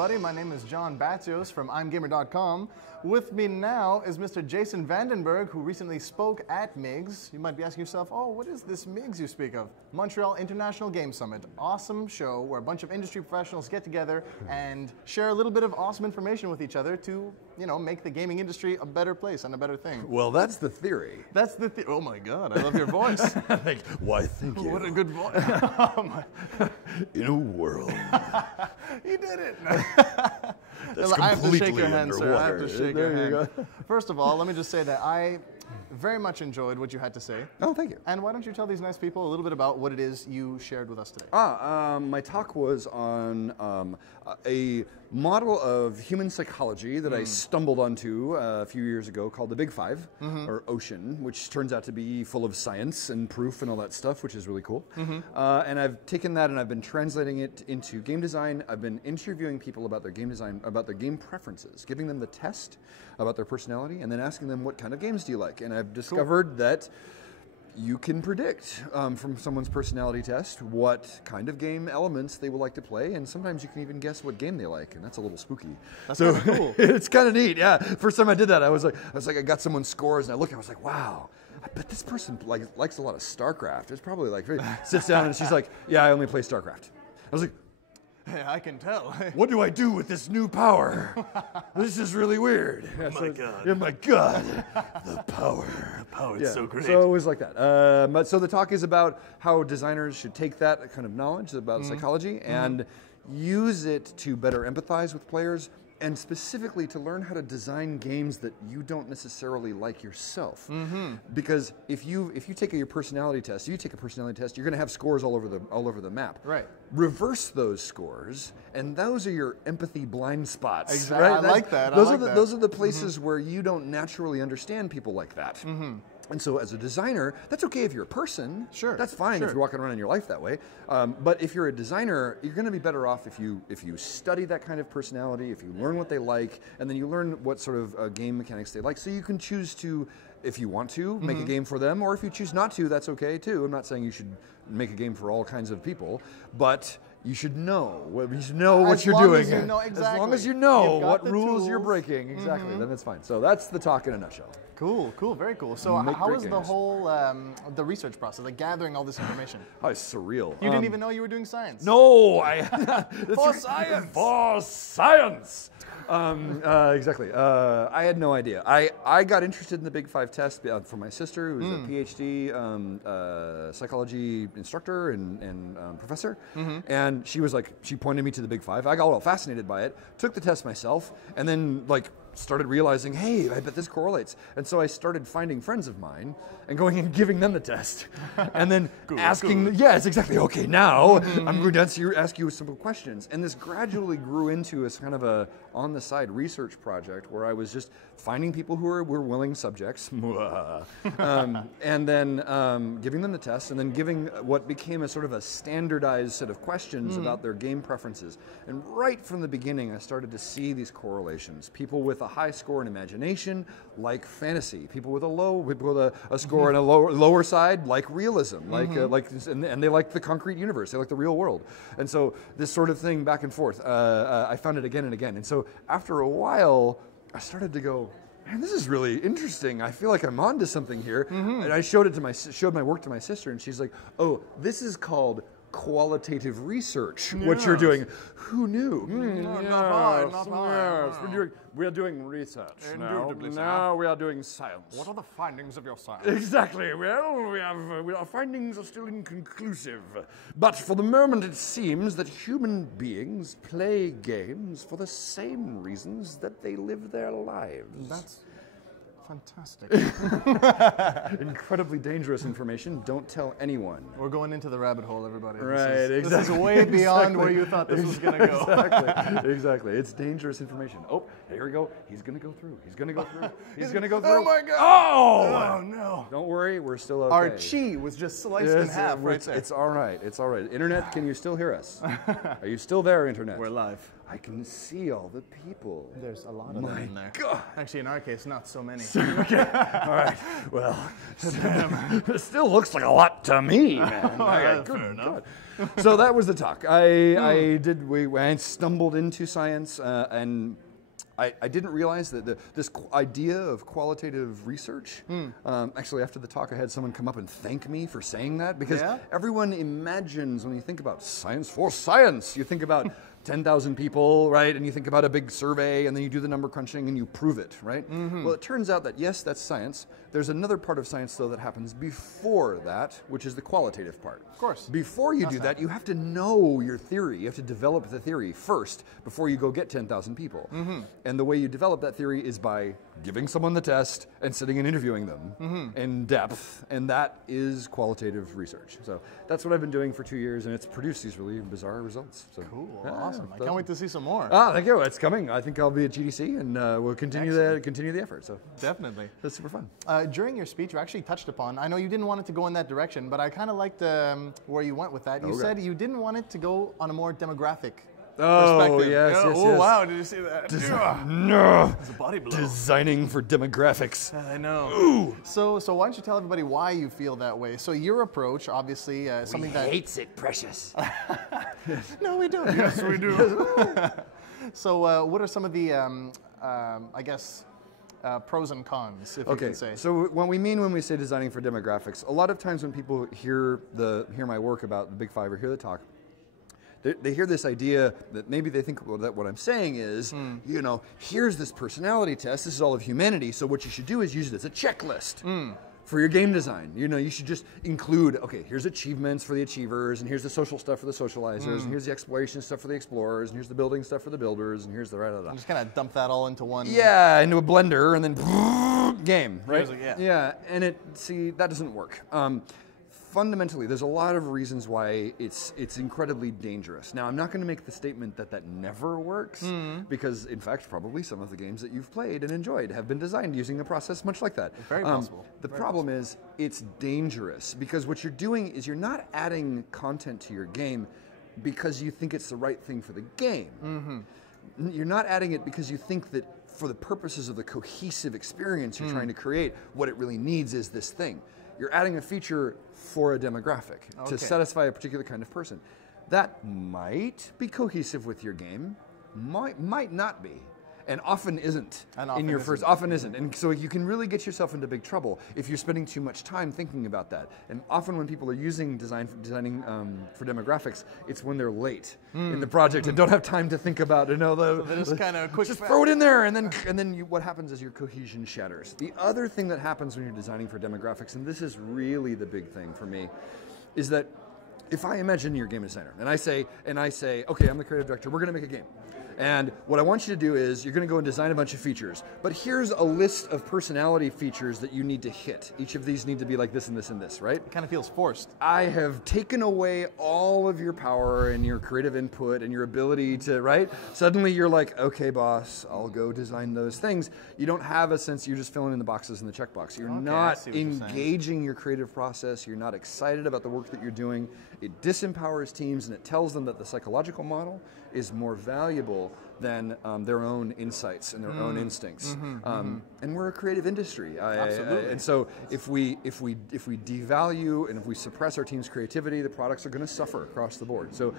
everybody. My name is John Batzios from IMGMR.com. With me now is Mr. Jason Vanderberghe, who recently spoke at MIGS. You might be asking yourself, oh, what is this MIGS you speak of? Montreal International Game Summit. Awesome show where a bunch of industry professionals get together and share a little bit of awesome information with each other to, you know, make the gaming industry a better place and a better thing. Well, that's the theory. That's the theory. Oh my God, I love your voice. Why, thank you. What a good voice. In a world. You did it. That's I have to shake your completely hand, sir. I have to underwater. shake There your you hand. go. First of all, let me just say that I very much enjoyed what you had to say. Oh, thank you. And why don't you tell these nice people a little bit about what it is you shared with us today? My talk was on a model of human psychology that I stumbled onto a few years ago called the Big Five, or Ocean, which turns out to be full of science and proof and all that stuff, which is really cool. And I've taken that and I've been translating it into game design. I've been interviewing people about their game design, about their game preferences, giving them the test about their personality, and then asking them, what kind of games do you like? And I've discovered that you can predict from someone's personality test what kind of game elements they will like to play, and sometimes you can even guess what game they like, and that's a little spooky. That's so kind of cool. It's kind of neat, yeah. First time I did that, I was like, I got someone's scores, and I looked, and I was like, wow. I bet this person likes a lot of StarCraft. It's probably like, sits down and she's like, yeah, I only play StarCraft. I was like, Hey, I can tell. what do I do with this new power? This is really weird. Oh my God. Oh my God. The power. The power is so great. So it was like that. So the talk is about how designers should take that kind of knowledge about psychology and use it to better empathize with players, and specifically to learn how to design games that you don't necessarily like yourself. Because if you take your personality test, you're going to have scores all over the map. Right. Reverse those scores, and those are your empathy blind spots. Exactly. Right? I like that. Those are the places where you don't naturally understand people like that. And so as a designer, that's okay if you're a person. Sure. That's fine if you're walking around in your life that way. But if you're a designer, you're going to be better off if you study that kind of personality, if you learn what they like, and then you learn what sort of game mechanics they like. So you can choose to, if you want to, make a game for them, or if you choose not to, that's okay too. I'm not saying you should make a game for all kinds of people, but you should know. You should know what you're doing. As long as you know exactly. As long as you know You've got what the rules you're tools. breaking, exactly, then it's fine. So that's the talk in a nutshell. Cool, cool, very cool. So Make how great was the games. whole, the research process, like gathing all this information? Oh, it's surreal. You didn't even know you were doing science? No, For science! For science! Exactly. I had no idea. I got interested in the Big Five test from my sister, who's a PhD psychology instructor and professor. And she was like, she pointed me to the Big Five. I got all fascinated by it, took the test myself, and then started realizing, hey, I bet this correlates. And so I started finding friends of mine and going and giving them the test. And then asking, yes, exactly, okay, now I'm going to ask you simple questions. And this gradually grew into a kind of a on-the-side research project where I was just finding people who were willing subjects, and then giving them the test, and then giving what became a sort of a standardized set of questions about their game preferences. And right from the beginning, I started to see these correlations. People with a high score in imagination like fantasy. People with a score on a lower side like realism, and they like the concrete universe. They like the real world. And so this sort of thing back and forth. I found it again and again. And so after a while, I started to go, man, this is really interesting. I feel like I'm onto something here. And I showed my work to my sister, and she's like, oh, this is called qualitative research, what you're doing. Who knew? Not hard. We're doing research Indubitably, sir. now we are doing science. What are the findings of your science? Exactly. Well, our findings are still inconclusive. But for the moment, it seems that human beings play games for the same reasons that they live their lives. That's fantastic. Incredibly dangerous information. Don't tell anyone. We're going into the rabbit hole, everybody. Right, This is exactly. way beyond where you thought this was going to go. Exactly. Exactly. It's dangerous information. Oh, here we go. He's going to go through. He's going to go through. He's going to go through. Oh my God. Oh! Oh no. Don't worry. We're still okay. Our chi was just sliced in half right there. It's all right. It's all right. Internet, can you still hear us? Are you still there, Internet? We're live. I can see all the people. There's a lot of them in there. God. Actually, in our case, not so many. Okay. All right. Well, it still looks like a lot to me, man. Okay, fair enough. So that was the talk. I stumbled into science, and I didn't realize that this idea of qualitative research, actually after the talk I had someone come up and thank me for saying that, because everyone imagines when you think about science for science, you think about 10,000 people, right? And you think about a big survey and then you do the number crunching and you prove it, right? Well, it turns out that yes, that's science. There's another part of science though that happens before that, which is the qualitative part. Of course. Before you do that, you have to know your theory. You have to develop the theory first before you go get 10,000 people. And the way you develop that theory is by giving someone the test and sitting and interviewing them in depth. And that is qualitative research. So that's what I've been doing for 2 years, and it's produced these really bizarre results. So, cool, awesome. I can't wait to see some more. Thank you. It's coming. I think I'll be at GDC, and we'll continue the effort. So definitely. That's super fun. During your speech, you actually touched upon, I know you didn't want it to go in that direction, but I kind of liked where you went with that. You said you didn't want it to go on a more demographic perspective. Yes, yes. Oh, wow, did you see that? No. It's a body blow. Designing for demographics. I know. Ooh. So why don't you tell everybody why you feel that way? So your approach, obviously, something that hates it, precious. No, we don't. Yes, we do. So what are some of the, I guess, pros and cons, if you can say? So when we say designing for demographics, a lot of times when people hear my work about the Big Five or hear the talk, they hear this idea that maybe they think that what I'm saying is, you know, here's this personality test, this is all of humanity, so what you should do is use it as a checklist for your game design. You know, you should just include, okay, here's achievements for the achievers, and here's the social stuff for the socializers, and here's the exploration stuff for the explorers, and here's the building stuff for the builders, and here's the I'm just kind of dump that all into one. Yeah, into a blender, and then game, right? Yeah, and that doesn't work. Fundamentally, there's a lot of reasons why it's incredibly dangerous. Now, I'm not going to make the statement that never works, because, in fact, probably some of the games that you've played and enjoyed have been designed using a process much like that. Very possible. The problem is it's dangerous, because what you're doing is you're not adding content to your game because you think it's the right thing for the game. You're not adding it because you think that for the purposes of the cohesive experience you're trying to create, what it really needs is this thing. You're adding a feature for a demographic to satisfy a particular kind of person. That might be cohesive with your game, might not be, and often isn't. Often isn't. And so you can really get yourself into big trouble if you're spending too much time thinking about that. And often when people are using designing for demographics, it's when they're late in the project and don't have time to think about it. So just kind of quick. Just throw it in there, and then what happens is your cohesion shatters. The other thing that happens when you're designing for demographics, and this is really the big thing for me, is that if I imagine you're a game designer and I say, okay, I'm the creative director, we're going to make a game. And what I want you to do is you're going to go and design a bunch of features. But here's a list of personality features that you need to hit. Each of these need to be like this and this and this, right? It kind of feels forced. I have taken away all of your power and your creative input and your ability to, right? Suddenly you're like, okay, boss, I'll go design those things. You don't have a sense, you're just filling in the boxes in the checkbox. You're not engaging your creative process. You're not excited about the work that you're doing. It disempowers teams, and it tells them that the psychological model is more valuable than their own insights and their own instincts. And we're a creative industry. Absolutely. And so if we devalue and if we suppress our team's creativity, the products are going to suffer across the board. So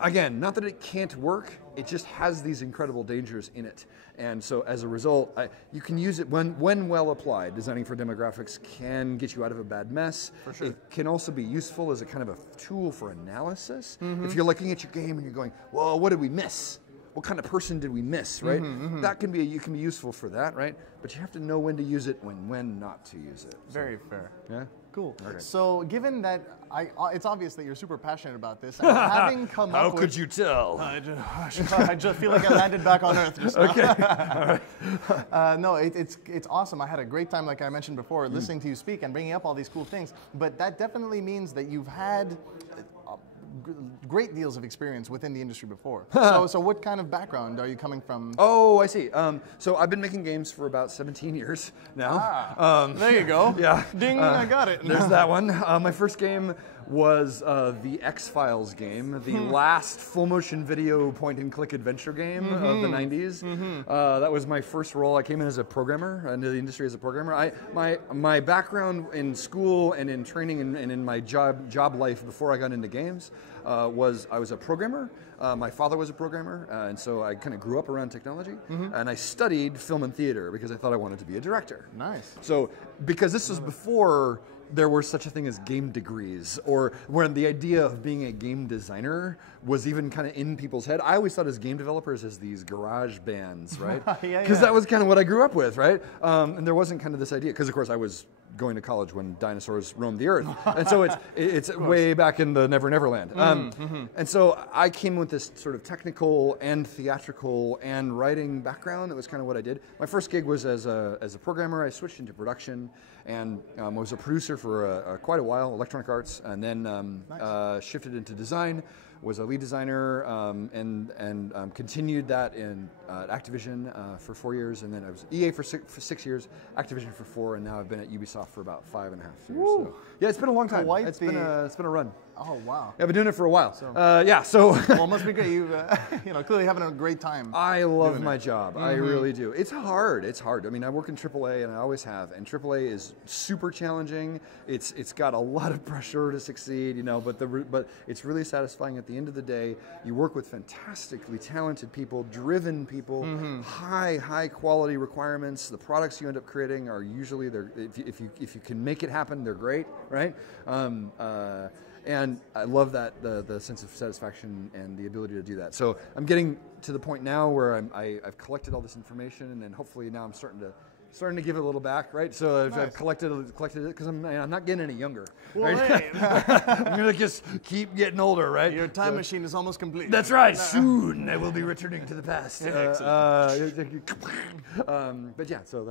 again, not that it can't work, it just has these incredible dangers in it. And so as a result, you can use it when well applied. Designing for demographics can get you out of a bad mess. For sure. It can also be useful as a kind of a tool for analysis. If you're looking at your game and you're going, well, what did we miss? What kind of person did we miss, right? That can be useful for that, right? But you have to know when to use it, when not to use it. So, very fair. Yeah. Cool. Okay. So, given that it's obvious that you're super passionate about this, and having come up with... How could you tell? I just feel like I landed back on Earth just now. Okay. All right. No, it's awesome. I had a great time, like I mentioned before, listening to you speak and bringing up all these cool things. But that definitely means that you've had great deals of experience within the industry before. So what kind of background are you coming from? Oh, I see. So I've been making games for about 17 years now. There you go. Yeah. Ding, I got it. There's that one. My first game was the X-Files game, the last full-motion video point-and-click adventure game of the 90s. That was my first role. I came in as a programmer, into the industry as a programmer. My background in school and in training and in my job life before I got into games was I was a programmer. My father was a programmer, and so I kind of grew up around technology. And I studied film and theater because I thought I wanted to be a director. Nice. So because this was before there was such a thing as game degrees, or when the idea of being a game designer was even kind of in people's head. I always thought as game developers as these garage bands, right? Because that was kind of what I grew up with, right? And there wasn't kind of this idea, because of course I was going to college when dinosaurs roamed the earth, and so it's way back in the Never Land. And so I came with this sort of technical and theatrical and writing background. That was kind of what I did. My first gig was as a programmer. I switched into production and was a producer for quite a while, electronic arts, and then shifted into design. Was a lead designer and continued that in Activision for 4 years, and then I was EA for 6 years, Activision for 4, and now I've been at Ubisoft for about 5.5 years. So, yeah, it's been a long time. It's been a run. Oh wow! Yeah, I've been doing it for a while. So, yeah, so well, it must be great. You clearly having a great time. I love my job. I really do. It's hard. It's hard. I mean, I work in AAA, and I always have. And AAA is super challenging. It's got a lot of pressure to succeed, but it's really satisfying at the end of the day. You work with fantastically talented people, driven people, high quality requirements. The products you end up creating are usually if you can make it happen, they're great, right? And I love that, the sense of satisfaction and the ability to do that. So I'm getting to the point now where I've collected all this information, and hopefully now I'm starting to give it a little back, right? So I've collected it because I'm not getting any younger. Well, right? I'm gonna just keep getting older, right? Your time machine is almost complete. That's right. Soon I will be returning to the past. But yeah, so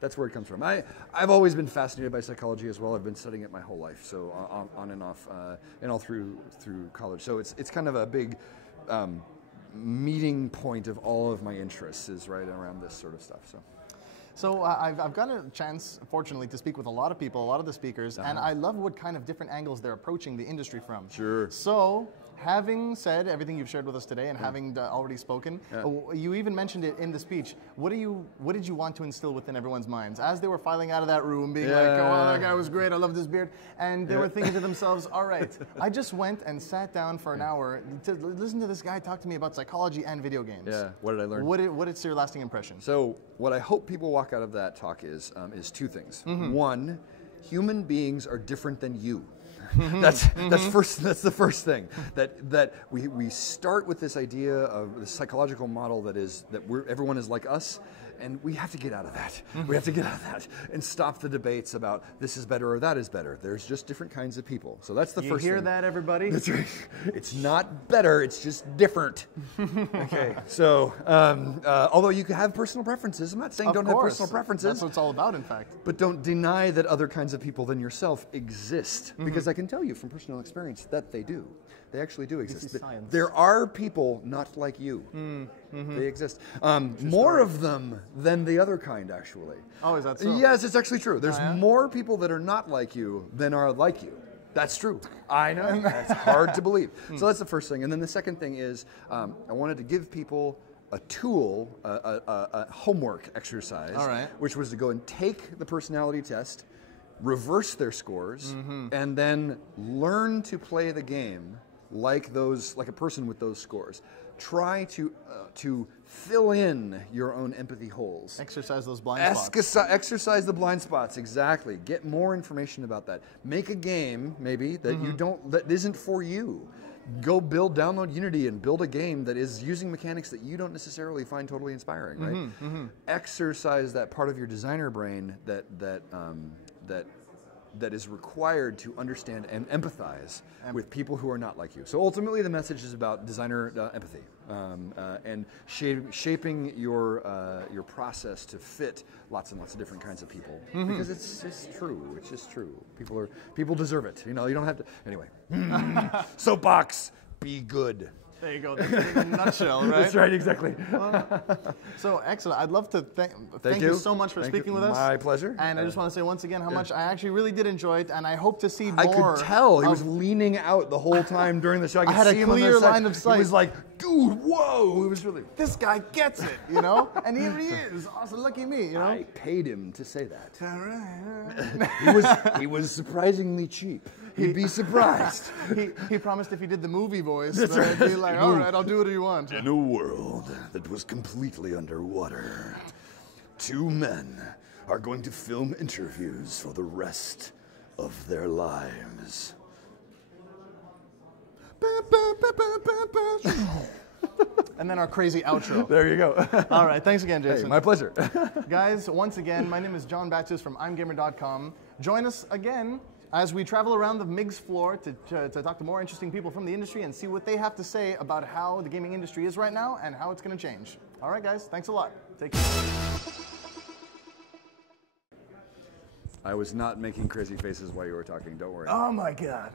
that's where it comes from. I've always been fascinated by psychology as well. I've been studying it my whole life, so on and off, and all through college. So it's kind of a big meeting point of all of my interests is right around this sort of stuff. So I've got a chance, fortunately, to speak with a lot of people, a lot of the speakers, and I love what kind of different angles they're approaching the industry from. Sure. So, having said everything you've shared with us today and having already spoken, you even mentioned it in the speech. What did you want to instill within everyone's minds as they were filing out of that room, being like, "Oh, well, that guy was great. I love this beard," and they were thinking to themselves, "All right, I just went and sat down for an hour to listen to this guy talk to me about psychology and video games." Yeah. What did I learn? What is your lasting impression? So what I hope people walk out of that talk is two things. One, human beings are different than you. That's the first thing. That we start with this idea of the psychological model that everyone is like us, and we have to get out of that. We have to get out of that and stop the debates about this is better or that is better. There's just different kinds of people. So that's the first thing. You hear that, everybody? That's right. It's not better, it's just different. Okay. So, although you can have personal preferences, I'm not saying don't have personal preferences. That's what it's all about, in fact. But don't deny that other kinds of people than yourself exist, because I can tell you from personal experience that they do. They actually do exist. This is science. There are people not like you. They exist. More of them than the other kind, actually. Oh, is that so? Yes, it's actually true. There's more people that are not like you than are like you. That's true. I know. That's hard to believe. So that's the first thing. And then the second thing is I wanted to give people a tool, a homework exercise, which was to go and take the personality test, reverse their scores, and then learn to play the game like a person with those scores. Try to fill in your own empathy holes. Exercise those blind spots. Exercise the blind spots, exactly. Get more information about that. Make a game, maybe, that isn't for you. Go download Unity and build a game that is using mechanics that you don't necessarily find totally inspiring, right? Exercise that part of your designer brain that that is required to understand and empathize with people who are not like you. So ultimately, the message is about designer empathy and shaping your process to fit lots and lots of different kinds of people. Because it's true. It's just true. People deserve it. You know, you don't have to. Anyway, soapbox. Be good. There you go. That's it in a nutshell, right? That's right, exactly. So excellent. I'd love to thank you so much for speaking with us. My pleasure. And I just want to say once again how much I actually really did enjoy it, and I hope to see more. I could tell he was leaning out the whole time during the show. I had a clear line of sight. He was like, "Dude, whoa!" It was really. This guy gets it, you know, and here he is. Awesome, lucky me, you know. I paid him to say that. All right. He was surprisingly cheap. He'd be surprised. He promised if he did the movie voice, that he'd be like, all right, I'll do what you want. In a world that was completely underwater, two men are going to film interviews for the rest of their lives. And then our crazy outro. There you go. All right, thanks again, Jason. Hey, my pleasure. Guys, once again, my name is Jon Batsus from IMGMR.com. Join us again as we travel around the MIGS floor to talk to more interesting people from the industry and see what they have to say about how the gaming industry is right now and how it's going to change. All right, guys, thanks a lot. Take care. I was not making crazy faces while you were talking, don't worry. Oh, my God.